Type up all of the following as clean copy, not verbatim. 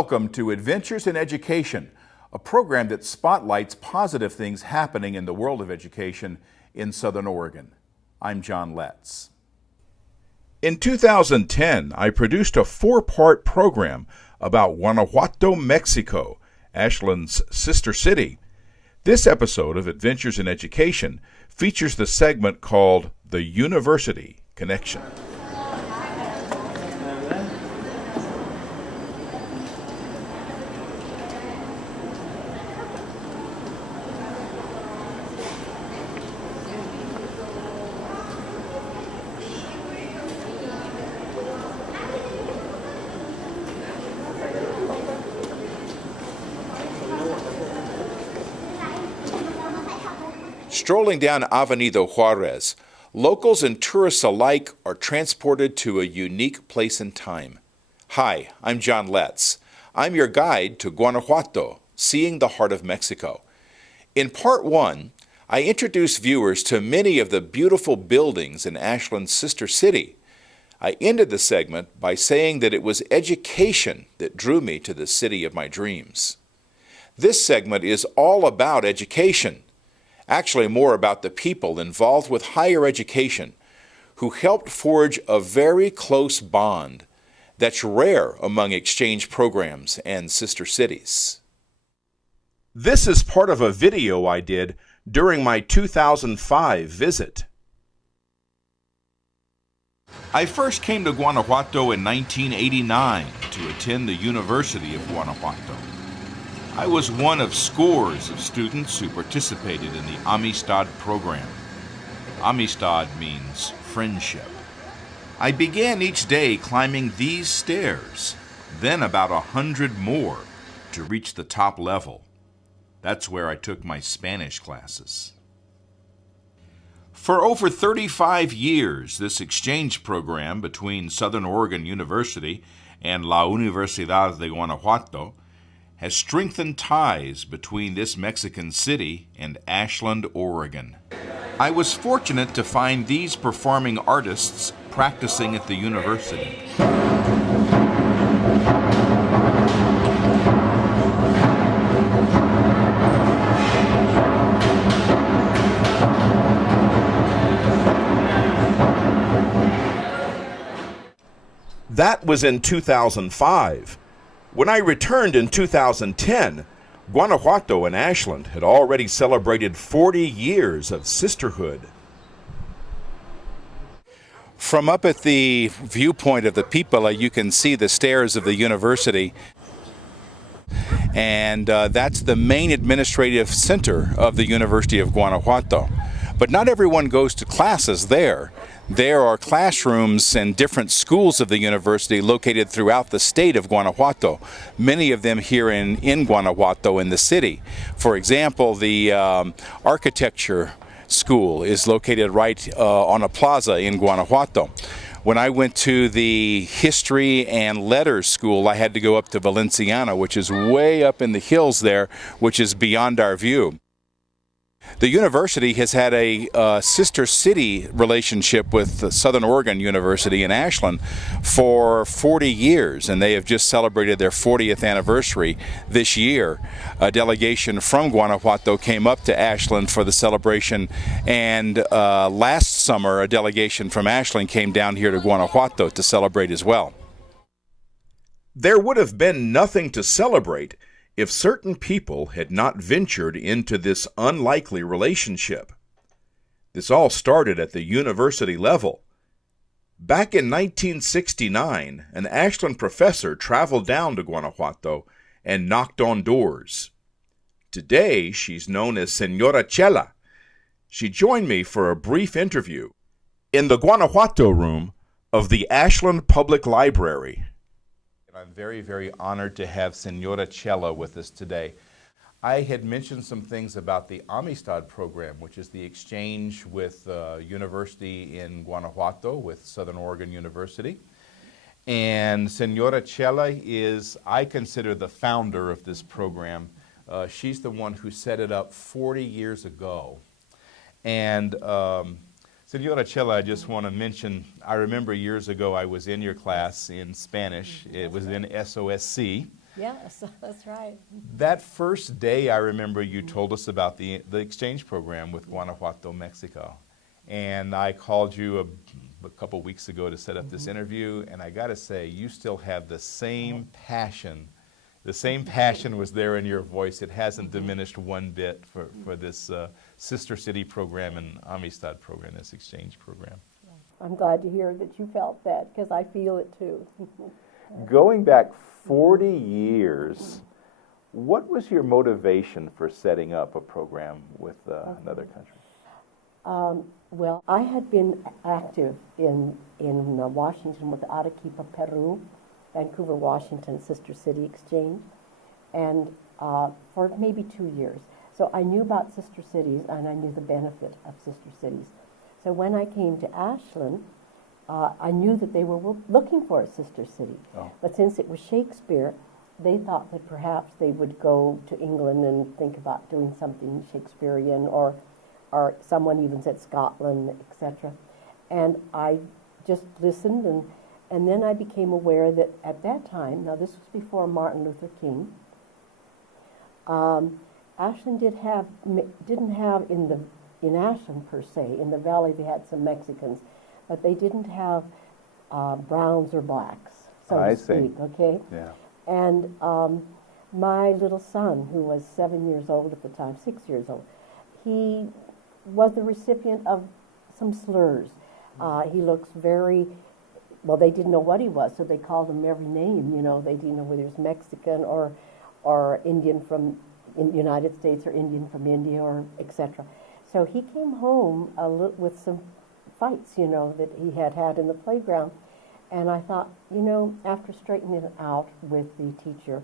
Welcome to Adventures in Education, a program that spotlights positive things happening in the world of education in Southern Oregon. I'm John Letts. In 2010, I produced a 4-part program about Guanajuato, Mexico, Ashland's sister city. This episode of Adventures in Education features the segment called The University Connection. Strolling down Avenida Juarez, locals and tourists alike are transported to a unique place and time. Hi, I'm John Letts. I'm your guide to Guanajuato, seeing the heart of Mexico. In Part 1, I introduce viewers to many of the beautiful buildings in Ashland's sister city. I ended the segment by saying that it was education that drew me to the city of my dreams. This segment is all about education. Actually more about the people involved with higher education who helped forge a very close bond that's rare among exchange programs and sister cities. This is part of a video I did during my 2005 visit. I first came to Guanajuato in 1989 to attend the University of Guanajuato. I was one of scores of students who participated in the Amistad Program. Amistad means friendship. I began each day climbing these stairs, then about 100 more to reach the top level. That's where I took my Spanish classes. For over 35 years, this exchange program between Southern Oregon University and La Universidad de Guanajuato has strengthened ties between this Mexican city and Ashland, Oregon. I was fortunate to find these performing artists practicing at the university. That was in 2005. When I returned in 2010, Guanajuato and Ashland had already celebrated 40 years of sisterhood. From up at the viewpoint of the Pipola, you can see the stairs of the university. And that's the main administrative center of the University of Guanajuato. But not everyone goes to classes there. There are classrooms and different schools of the university located throughout the state of Guanajuato, many of them here in Guanajuato in the city. For example, the architecture school is located right on a plaza in Guanajuato. When I went to the history and letters school, I had to go up to Valenciana, which is way up in the hills there, which is beyond our view. The university has had a sister city relationship with Southern Oregon University in Ashland for 40 years, and they have just celebrated their 40th anniversary this year. A delegation from Guanajuato came up to Ashland for the celebration, and last summer a delegation from Ashland came down here to Guanajuato to celebrate as well. There would have been nothing to celebrate if certain people had not ventured into this unlikely relationship. This all started at the university level. Back in 1969, an Ashland professor traveled down to Guanajuato and knocked on doors. Today, she's known as Señora Chela. She joined me for a brief interview in the Guanajuato room of the Ashland Public Library. I'm very, very honored to have Señora Chela with us today. I had mentioned some things about the Amistad Program, which is the exchange with university in Guanajuato with Southern Oregon University. And Señora Chela is, I consider, the founder of this program. She's the one who set it up 40 years ago. And Señora Chela, I just want to mention, I remember years ago I was in your class in Spanish. It was in SOSC. Yes, that's right. That first day, I remember you told us about the exchange program with Guanajuato, Mexico. And I called you a couple weeks ago to set up this interview, and I got to say, you still have the same passion. The same passion was there in your voice. It hasn't diminished one bit for this Sister City program and Amistad program, this exchange program. I'm glad to hear that you felt that, because I feel it too. Going back 40 years, what was your motivation for setting up a program with another country? Well, I had been active in Washington with Arequipa, Peru, Vancouver, Washington, Sister City Exchange, and for maybe 2 years. So I knew about sister cities, and I knew the benefit of sister cities. So when I came to Ashland, I knew that they were looking for a sister city. Oh. But since it was Shakespeare, they thought that perhaps they would go to England and think about doing something Shakespearean, or someone even said Scotland, etc. And I just listened, and then I became aware that at that time, now this was before Martin Luther King, Ashland didn't have in Ashland per se, in the valley they had some Mexicans, but they didn't have browns or blacks, so to speak, okay? Yeah. And my little son, who was 7 years old at the time, 6 years old, he was the recipient of some slurs. He looks very, well, they didn't know what he was, so they called him every name, you know. They didn't know whether he was Mexican or Indian from the United States, or Indian from India, or etc. So he came home with some fights, you know, that he had in the playground. And I thought, you know, after straightening it out with the teacher,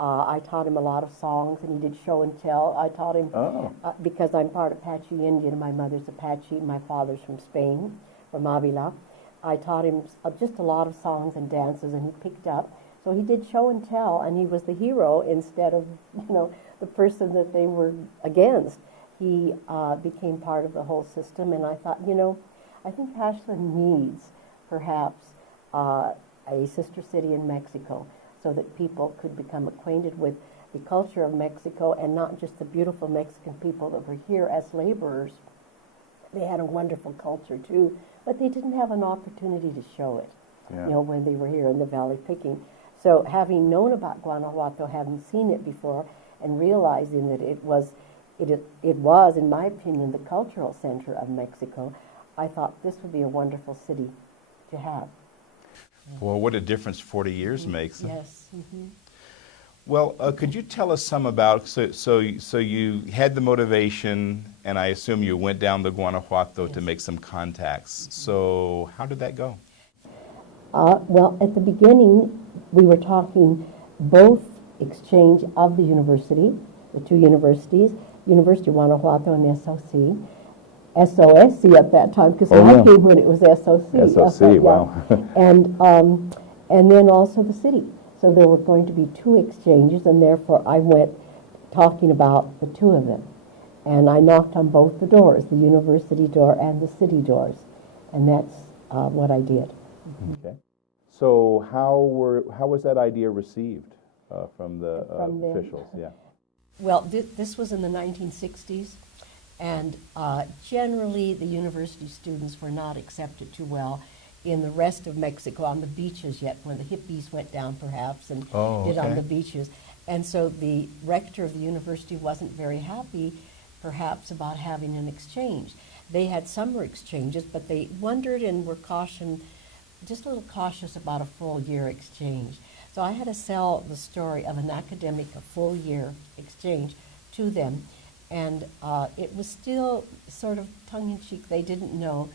I taught him a lot of songs, and he did show and tell. I taught him, because I'm part Apache Indian, my mother's Apache, my father's from Spain, from Avila. I taught him just a lot of songs and dances, and he picked up. So he did show and tell, and he was the hero instead of, you know, the person that they were against. He became part of the whole system, and I thought, you know, I think Ashland needs perhaps a sister city in Mexico, so that people could become acquainted with the culture of Mexico, and not just the beautiful Mexican people that were here as laborers. They had a wonderful culture too, but they didn't have an opportunity to show it, you know, when they were here in the valley picking. So having known about Guanajuato, having seen it before, and realizing that it was, in my opinion, the cultural center of Mexico, I thought this would be a wonderful city to have. Well, what a difference 40 years makes. Yes. Well, could you tell us some about, so you had the motivation, and I assume you went down to Guanajuato to make some contacts. So how did that go? Well, at the beginning, we were talking both exchange of the university, the two universities, University of Guanajuato and SOC. SOSC at that time, because I came when it was SOC. SOC, wow. And then also the city. So there were going to be two exchanges, and therefore I went talking about the two of them. And I knocked on both the doors, the university door and the city doors. And that's what I did. Okay. So how was that idea received from the officials? Yeah. Well, this was in the 1960s. And generally, the university students were not accepted too well in the rest of Mexico, on the beaches yet, when the hippies went down perhaps and did on the beaches. And so the rector of the university wasn't very happy, perhaps, about having an exchange. They had summer exchanges, but they wondered and were just a little cautious about a full-year exchange. So I had to sell the story of an academic, a full-year exchange to them. And it was still sort of tongue-in-cheek. They didn't know,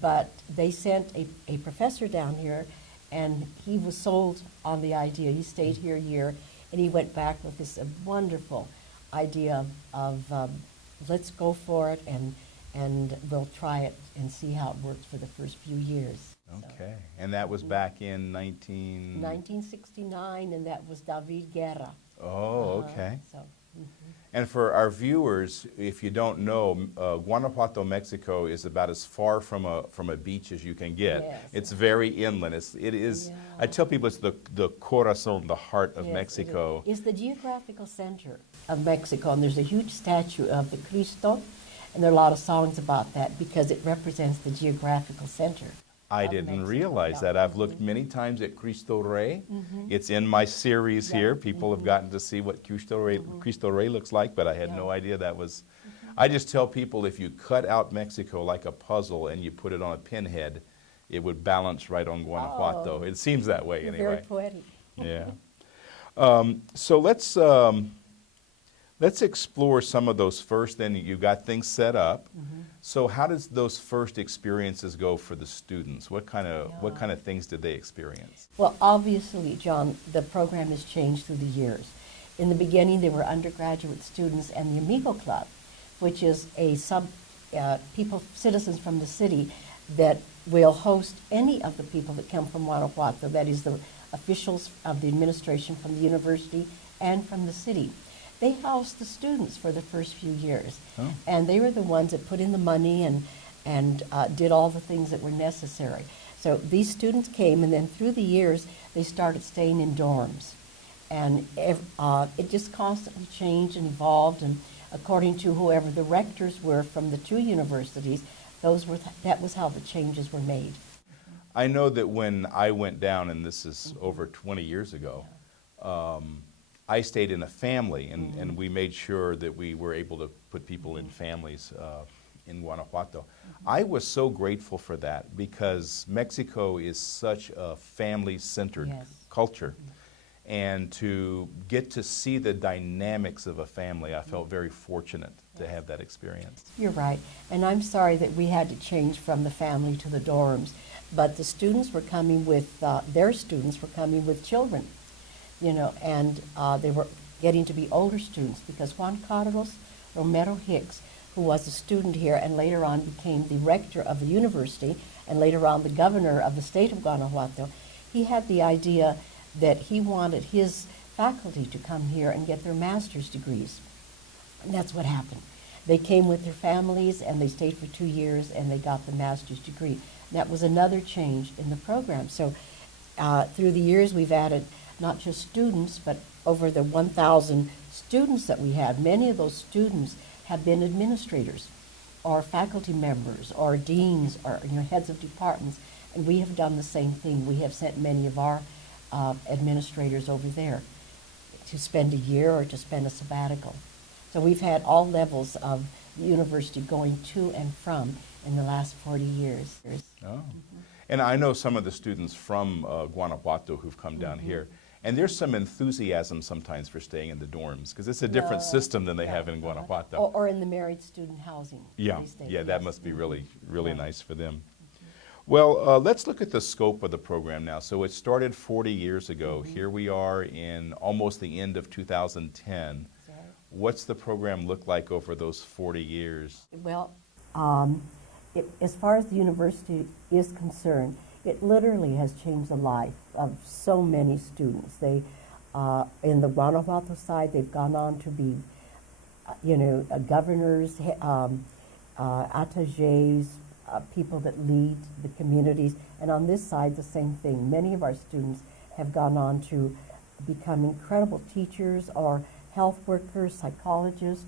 but they sent a professor down here, and he was sold on the idea. He stayed here a year, and he went back with this wonderful idea of let's go for it, and we'll try it and see how it works for the first few years. Okay, and that was back in 1969, and that was David Guerra. Oh, okay. So. And for our viewers, if you don't know, Guanajuato, Mexico is about as far from a beach as you can get. Yes. It's very inland. It is. Yeah. I tell people it's the corazon, the heart of Yes, Mexico. It's the geographical center of Mexico, and there's a huge statue of the Cristo, and there are a lot of songs about that because it represents the geographical center. I of didn't Mexico, realize yeah. that. I've looked many times at Cristo Rey. It's in my series Yeah. here. People have gotten to see what Cristo Rey looks like, but I had no idea that was. I just tell people if you cut out Mexico like a puzzle and you put it on a pinhead, it would balance right on Guanajuato. Oh. It seems that way You're anyway. very poetic. Yeah. So let's explore some of those first. Then you got things set up. So how does those first experiences go for the students? What kind of things did they experience? Well, obviously, John, the program has changed through the years. In the beginning, there were undergraduate students and the Amigo Club, which is a citizens from the city that will host any of the people that come from Guanajuato, that is the officials of the administration from the university and from the city. They housed the students for the first few years, and they were the ones that put in the money and did all the things that were necessary. So these students came, and then through the years, they started staying in dorms. And it just constantly changed and evolved, and according to whoever the rectors were from the two universities, that was how the changes were made. I know that when I went down, and this is over 20 years ago, I stayed in a family, and we made sure that we were able to put people in families in Guanajuato. I was so grateful for that because Mexico is such a family-centered culture. And to get to see the dynamics of a family, I felt very fortunate to have that experience. You're right. And I'm sorry that we had to change from the family to the dorms. But the students were coming with, their students were coming with children, you know, and they were getting to be older students because Juan Carlos Romero Hicks, who was a student here and later on became the rector of the university and later on the governor of the state of Guanajuato, he had the idea that he wanted his faculty to come here and get their master's degrees. And that's what happened. They came with their families and they stayed for 2 years and they got the master's degree. That was another change in the program. So through the years we've added not just students, but over the 1,000 students that we have, many of those students have been administrators or faculty members or deans or heads of departments. And we have done the same thing. We have sent many of our administrators over there to spend a year or to spend a sabbatical. So we've had all levels of the university going to and from in the last 40 years. Oh. And I know some of the students from Guanajuato who've come down here, and there's some enthusiasm sometimes for staying in the dorms because it's a different system than they have in Guanajuato. Or in the married student housing. Yeah, that must be really nice for them. Well, let's look at the scope of the program now. So it started 40 years ago. Here we are in almost the end of 2010. What's the program look like over those 40 years? Well, as far as the university is concerned, it literally has changed the life of so many students. They, in the Guanajuato side, they've gone on to be, governors, attachés, people that lead the communities. And on this side, the same thing. Many of our students have gone on to become incredible teachers or health workers, psychologists,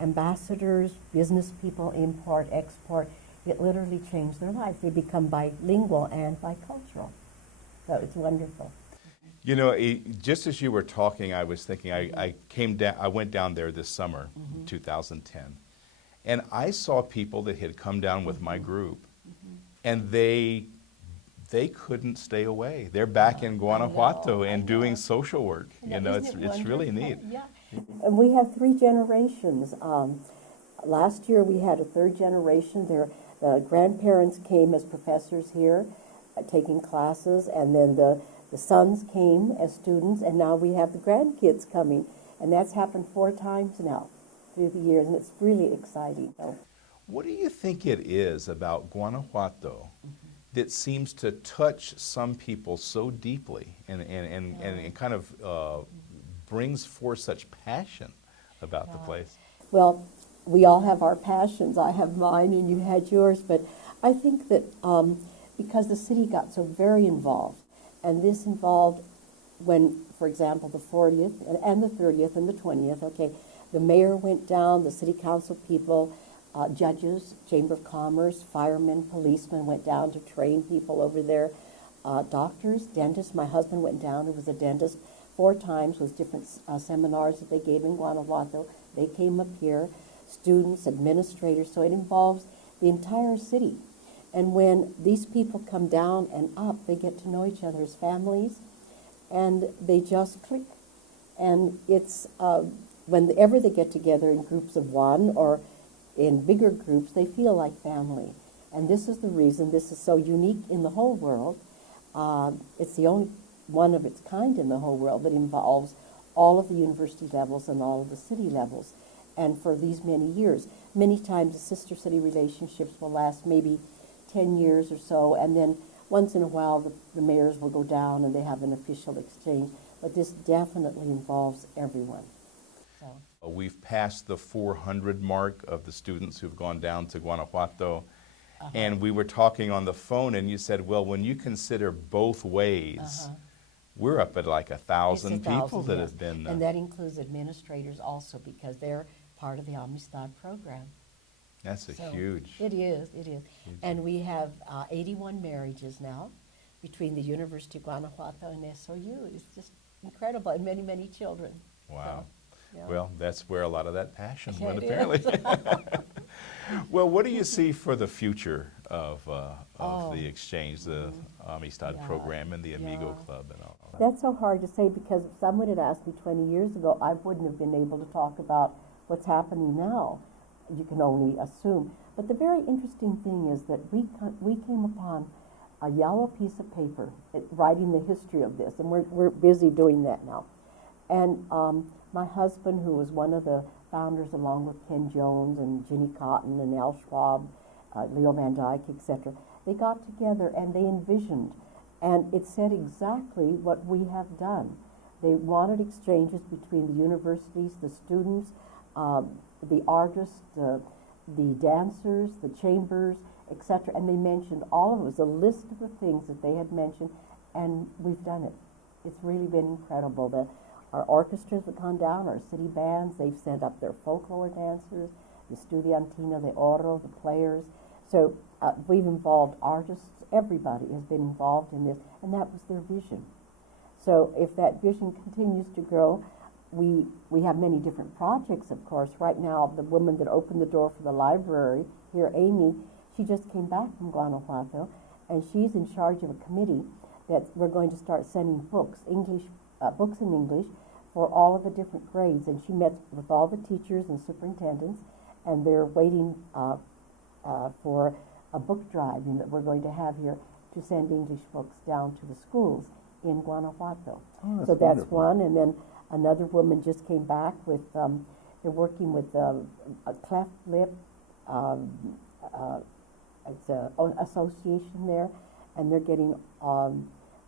ambassadors, business people, import, export. It literally changed their life. They become bilingual and bicultural. So it's wonderful. You know, just as you were talking, I was thinking, I went down there this summer, 2010, and I saw people that had come down with my group, and they couldn't stay away. They're back in Guanajuato and doing social work. It's really neat. Yeah. And we have 3 generations. Last year we had a 3rd generation. The grandparents came as professors here, taking classes, and then the sons came as students, and now we have the grandkids coming. And that's happened 4 times now through the years, and it's really exciting. So. What do you think it is about Guanajuato that seems to touch some people so deeply and kind of brings forth such passion about the place? Well, we all have our passions. I have mine and you had yours, but I think that because the city got so very involved, and this involved when, for example, the 40th and the 30th and the 20th, okay, the mayor went down, the city council people, judges, Chamber of Commerce, firemen, policemen went down to train people over there, doctors, dentists. My husband went down, who was a dentist, 4 times with different seminars that they gave in Guanajuato. They came up here, students, administrators, so it involves the entire city. And when these people come down and up, they get to know each other as families, and they just click. And it's whenever they get together in groups of 1 or in bigger groups, they feel like family. And this is the reason this is so unique in the whole world. It's the only one of its kind in the whole world that involves all of the university levels and all of the city levels. And for these many years, many times the sister city relationships will last maybe 10 years or so, and then once in a while the mayors will go down and they have an official exchange. But this definitely involves everyone. So. We've passed the 400 mark of the students who've gone down to Guanajuato. And we were talking on the phone, and you said, well, when you consider both ways, we're up at like 1,000 people that have been. And that includes administrators also, because they're part of the Amistad Program. That's huge. It is, it is. Huge. And we have 81 marriages now between the University of Guanajuato and SOU. It's just incredible, and many, many children. Wow. So, yeah. Well, that's where a lot of that passion went, apparently. Well, what do you see for the future of the exchange, the Amistad Program and the Amigo Club and all that? That's so hard to say, because if someone had asked me 20 years ago, I wouldn't have been able to talk about what's happening now. You can only assume. But the very interesting thing is that we came upon a yellow piece of paper writing the history of this, and we're busy doing that now. And my husband, who was one of the founders, along with Ken Jones and Ginny Cotton and Al Schwab, Leo Van Dyke, etc., they got together and they envisioned, and it said exactly what we have done. They wanted exchanges between the universities, the students, the artists, the dancers, the chambers, etc., and they mentioned all of it. It was a list of the things that they had mentioned, and we've done it. It's really been incredible. Our orchestras have gone down, our city bands, they've sent up their folklore dancers, the Estudiantina de Oro, the players. So we've involved artists, everybody has been involved in this, and that was their vision. So if that vision continues to grow, we have many different projects, of course. Right now, the woman that opened the door for the library here, Amy, she just came back from Guanajuato, and she's in charge of a committee that we're going to start sending books in English for all of the different grades. And she met with all the teachers and superintendents, and they're waiting for a book drive that we're going to have here to send English books down to the schools in Guanajuato. Oh, so that's wonderful. One, and then another woman just came back with, they're working with a cleft lip, it's an association there, and they're getting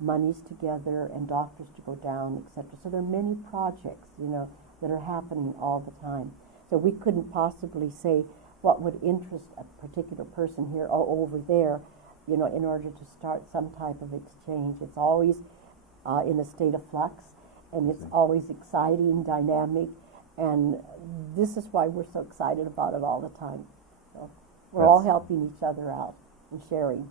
monies together and doctors to go down, etc. So there are many projects, that are happening all the time. So we couldn't possibly say what would interest a particular person here or over there, in order to start some type of exchange. It's always in a state of flux, and it's always exciting, dynamic, and this is why we're so excited about it all the time. So we're all helping each other out and sharing.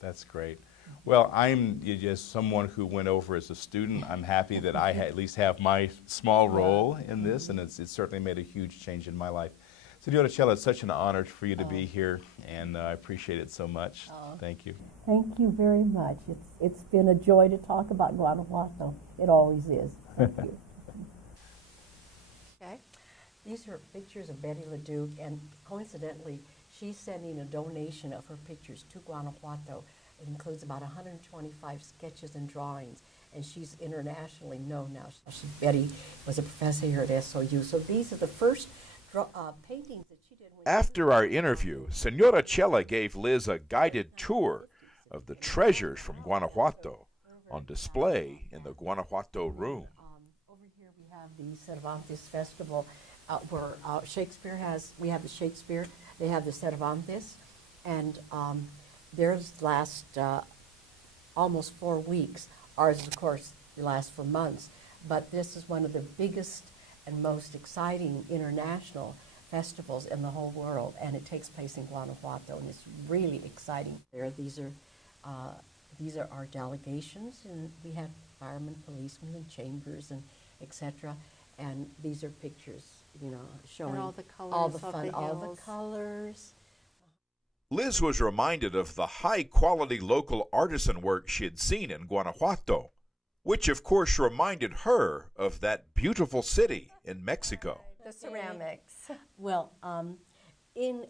That's great. Well, I'm just someone who went over as a student. I'm happy that I at least have my small role in this, and it's certainly made a huge change in my life. Señora Chela, it's such an honor for you to be here, and I appreciate it so much. Thank you. Thank you very much. It's been a joy to talk about Guanajuato. It always is. Thank you. Okay. These are pictures of Betty LeDuc, and coincidentally, she's sending a donation of her pictures to Guanajuato. It includes about 125 sketches and drawings, and she's internationally known now. Betty was a professor here at SOU. So these are the first paintings that she did. After our interview, Señora Chela gave Liz a guided tour of the treasures from Guanajuato on display in the Guanajuato room. Over here we have the Cervantes Festival where Shakespeare has, we have the Shakespeare, they have the Cervantes, and theirs last almost 4 weeks. Ours, of course, lasts for months, but this is one of the biggest and most exciting international festivals in the whole world, and it takes place in Guanajuato, and it's really exciting. These are our delegations, and we have firemen, policemen, and chambers, and etc. And these are pictures, you know, showing and all the colors all the of fun, the all the hills. colors. Liz was reminded of the high-quality local artisan work she had seen in Guanajuato, which of course reminded her of that beautiful city in Mexico. The ceramics. Well, in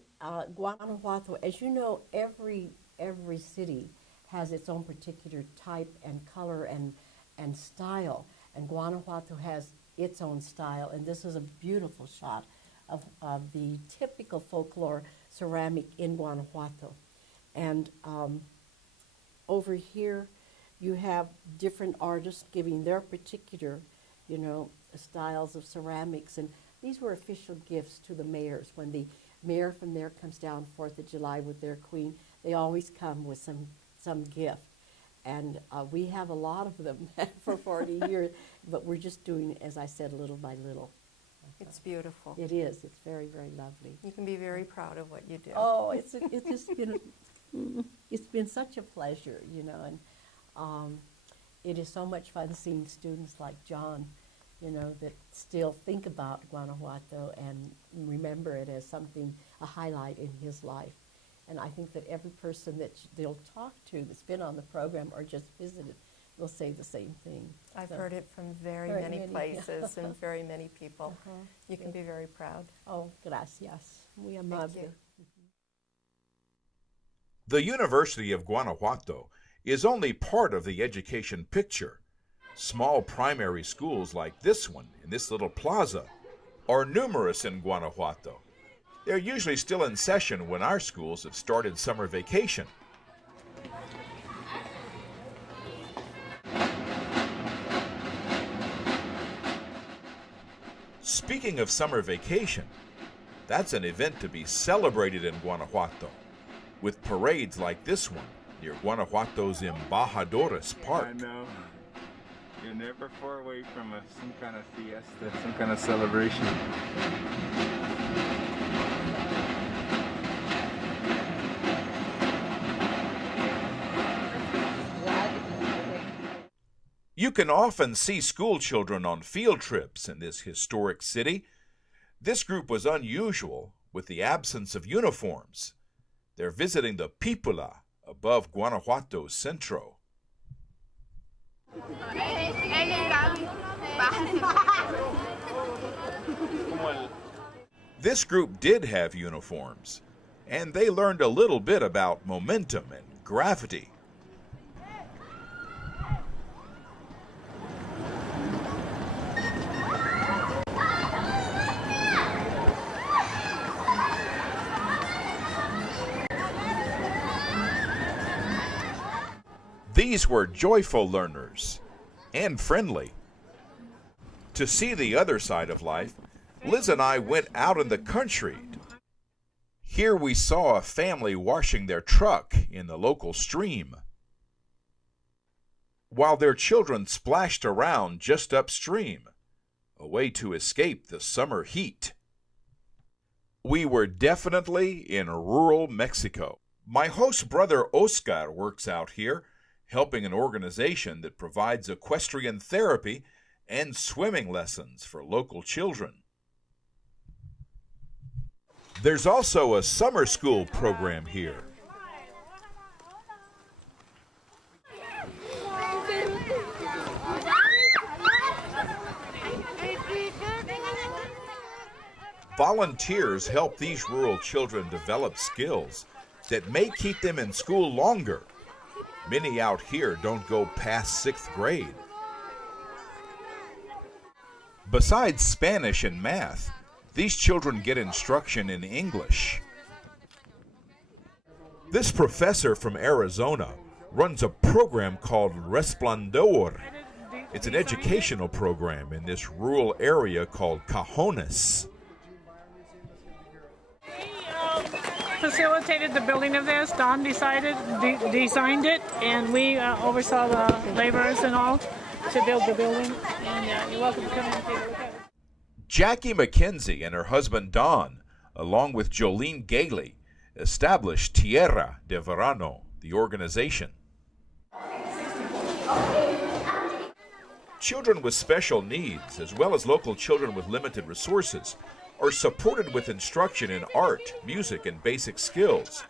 Guanajuato, as you know, every city has its own particular type and color and style, and Guanajuato has its own style, and this is a beautiful shot of the typical folklore ceramic in Guanajuato. And over here you have different artists giving their particular, you know, styles of ceramics, and these were official gifts to the mayors. When the mayor from there comes down 4th of July with their queen, they always come with some gift. And we have a lot of them for 40 years, but we're just doing, as I said, little by little. It's beautiful. It is. It's very, very lovely. You can be very proud of what you do. Oh, it's just been it's been such a pleasure, you know, and it is so much fun seeing students like John, you know, that still think about Guanajuato and remember it as something, a highlight in his life. And I think that every person that they'll talk to that's been on the program or just visited will say the same thing. I've So- heard it from very Very many many. places and very many people. Uh-huh. You can be very proud. Oh, gracias. Muy Thank amable. you. The University of Guanajuato is only part of the education picture. Small primary schools like this one in this little plaza are numerous in Guanajuato. They're usually still in session when our schools have started summer vacation. Speaking of summer vacation, that's an event to be celebrated in Guanajuato, with parades like this one near Guanajuato's Embajadores Park. I know. You're never far away from some kind of fiesta, some kind of celebration. You can often see school children on field trips in this historic city. This group was unusual with the absence of uniforms. They're visiting the Pípula above Guanajuato's Centro. This group did have uniforms, and they learned a little bit about momentum and gravity. These were joyful learners and friendly. To see the other side of life, Liz and I went out in the country. Here we saw a family washing their truck in the local stream, while their children splashed around just upstream, a way to escape the summer heat. We were definitely in rural Mexico. My host brother Oscar works out here, helping an organization that provides equestrian therapy and swimming lessons for local children. There's also a summer school program here. Volunteers help these rural children develop skills that may keep them in school longer. Many out here don't go past 6th grade. Besides Spanish and math, these children get instruction in English. This professor from Arizona runs a program called Resplandor. It's an educational program in this rural area called Cajones. facilitated the building of this. Don designed it, and we oversaw the laborers and all to build the building. And you're welcome to come in and take a look at it. Jackie McKenzie and her husband Don, along with Jolene Gailey, established Tierra de Verano, the organization. Children with special needs, as well as local children with limited resources, are supported with instruction in art, music, and basic skills.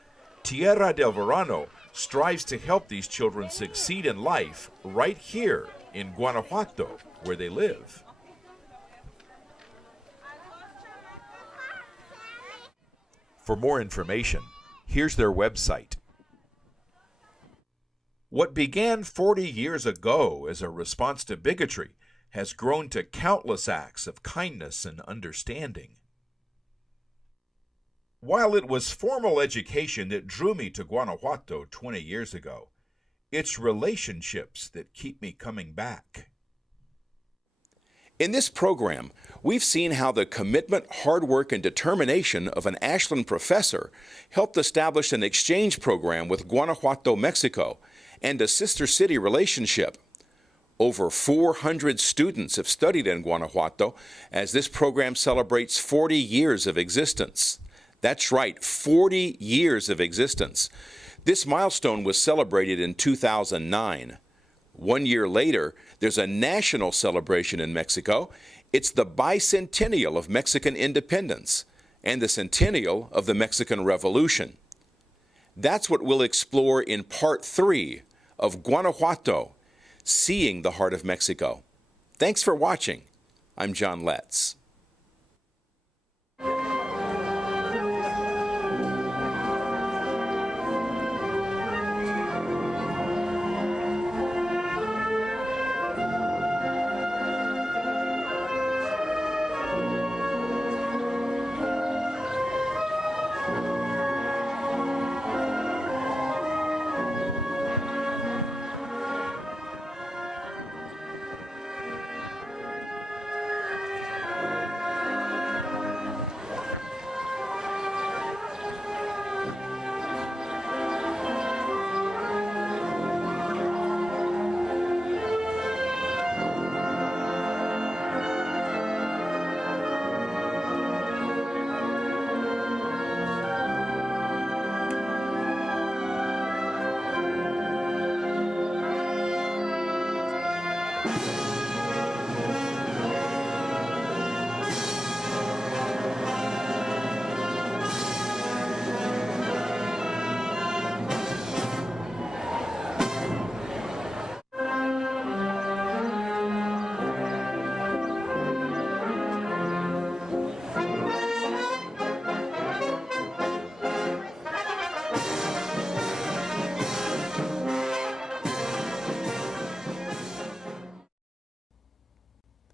Tierra del Verano strives to help these children succeed in life right here in Guanajuato, where they live. For more information, here's their website. What began 40 years ago as a response to bigotry has grown to countless acts of kindness and understanding. While it was formal education that drew me to Guanajuato 20 years ago, it's relationships that keep me coming back. In this program, we've seen how the commitment, hard work, and determination of an Ashland professor helped establish an exchange program with Guanajuato, Mexico, and a sister city relationship. Over 400 students have studied in Guanajuato as this program celebrates 40 years of existence. That's right, 40 years of existence. This milestone was celebrated in 2009. 1 year later, there's a national celebration in Mexico. It's the bicentennial of Mexican independence and the centennial of the Mexican Revolution. That's what we'll explore in Part 3 of Guanajuato, Seeing the Heart of Mexico. Thanks for watching. I'm John Letts.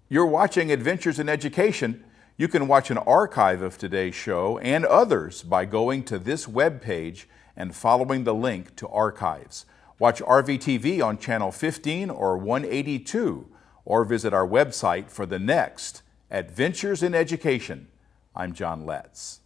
You're watching Adventures in Education. You can watch an archive of today's show and others by going to this webpage and following the link to archives. Watch RVTV on Channel 15 or 182, or visit our website for the next Adventures in Education. I'm John Letts.